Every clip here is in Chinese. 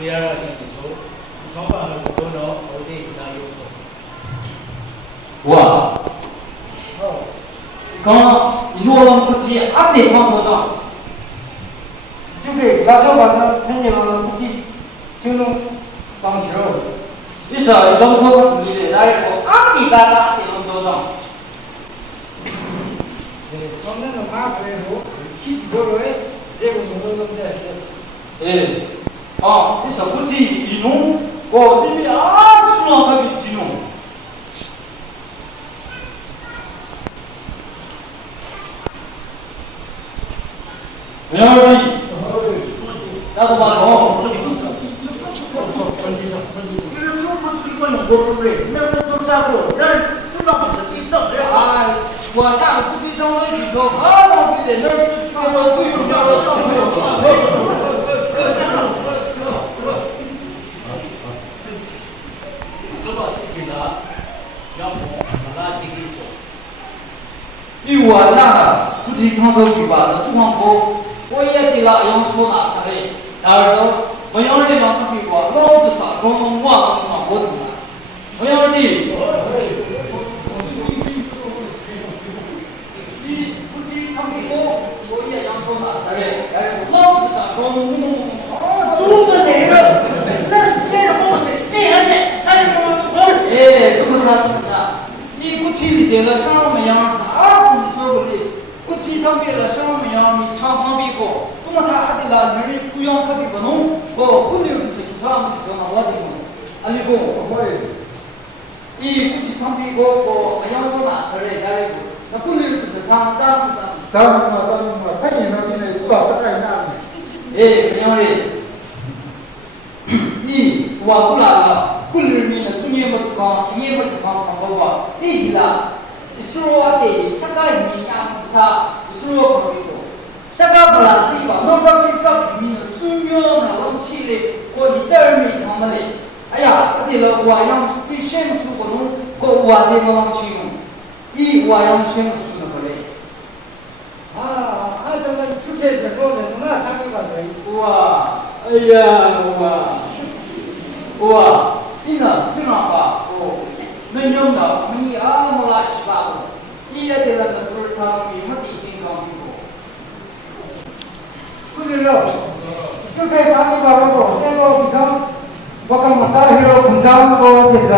虽然你不错，上班了不多呢，我得给他有错。哇，哦，刚一落了不急，俺得放多长？就给老小把他参加了不急，就能当时。你说龙头个独立的，那一个俺得干啥得弄多长？他们那马出来后，体力不来，这个弄弄在这。哎，啊，你说不急一弄，哦，你们俺树上可别急弄。没问题，那都完了。哎，我家不追张文举说，啊，我不在那儿，他说不用叫了，这个是给他，要不把他给错。与我家的不追长头比吧，那中黄坡，我也得了用出那设备，然后说，我要是让他比我，老子上工我那不同了，我要是你不追他比我也让出那设备，然后老子上工哦，中国那个，那个东西，这样的，他就哎，都是他的。你过去的了，上么样啥不说不的？过去他别了上么样，你长方比过，多差的了，你不用可比不弄，哦，不留就是他们说那我的嘛，啊你讲，一过去他比过，我要说那事嘞，家里头，那不留就是长长不长。咱餐饮那边的主要是干啥的？哎，这样的，你我不来了。古里面的中年不讲，今年不讲，看不过，你啦，说的啥个人家不啥，说不多，啥个不啦是吧？那么这个里面的中央的老起来，我一点没看不来。哎呀，对了，我让对先书不弄，我的不能去弄，我让先书的不来。啊，俺这个出差是搞的，那才会把这。哇，哎呀，哇。你呢？这样吧，哦，没用的，你啊么拉稀巴的，你也得那个做他比么地形高的多。不是了，就该他们把那个那个平常，我刚刚打那个平常那个就是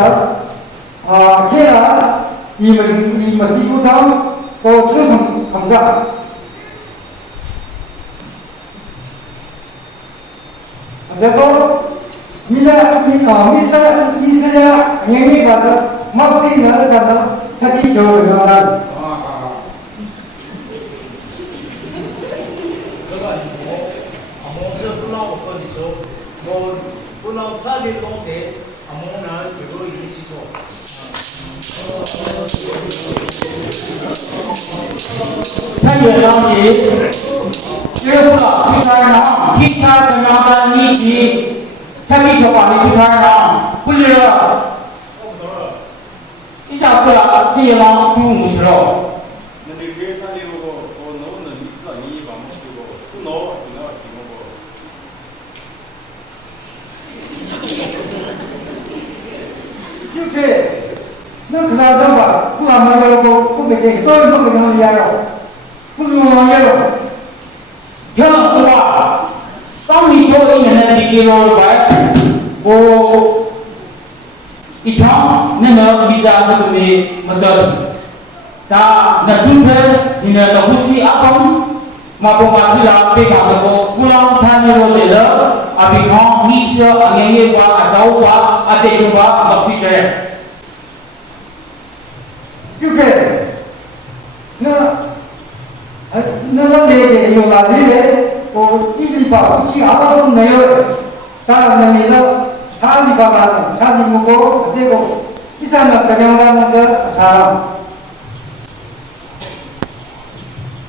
啊，现在你们西部上都正常平常。这个。你这呀，年纪把这毛细呢，咱们才地球这个啊。这个我是不让我和你说，我不让家里弄的，我呢有个一起做。产业上的，约不了，提倡上，提倡怎样的你去。产品说话的地方上，不是，一下不了，这一浪就没吃了。那你给他那个我弄能力是你把我这个不弄不弄听我就是那可他说吧，不然么要不给这，都不给他们了，不给他们了。听话，当你做一年的第六百。我一趟那个比赛那个没做，他那主持人那个不是阿公，马不马是啦，被他那个古朗他那个的了，阿比康你是阿爷爷话阿嫂话阿爹话阿是这，就是那个类有哪里的，我一直把其他都没有，当然没了。사지 바가는 사지 먹고 그리고 이사는 그냥가면서 사람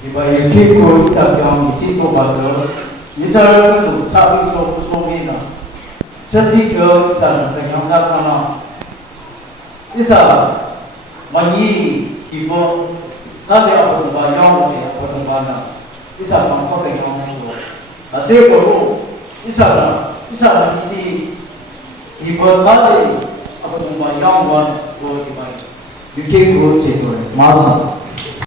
이봐 이렇게 고 이사병 시소 받어 이절도 차비 조미나 저지겨 이사는 그냥 가거나 이사 많이 기본 나대 아버지 봐 영어에 아버지 봐나 이사 방법에 영어로 제거로 이사는 ဒီစားဒီဘောသားလေးအပေါ်မှာရောင်းသွားတော့ဒီမှာ UK growth ဆိုတယ်မားစာ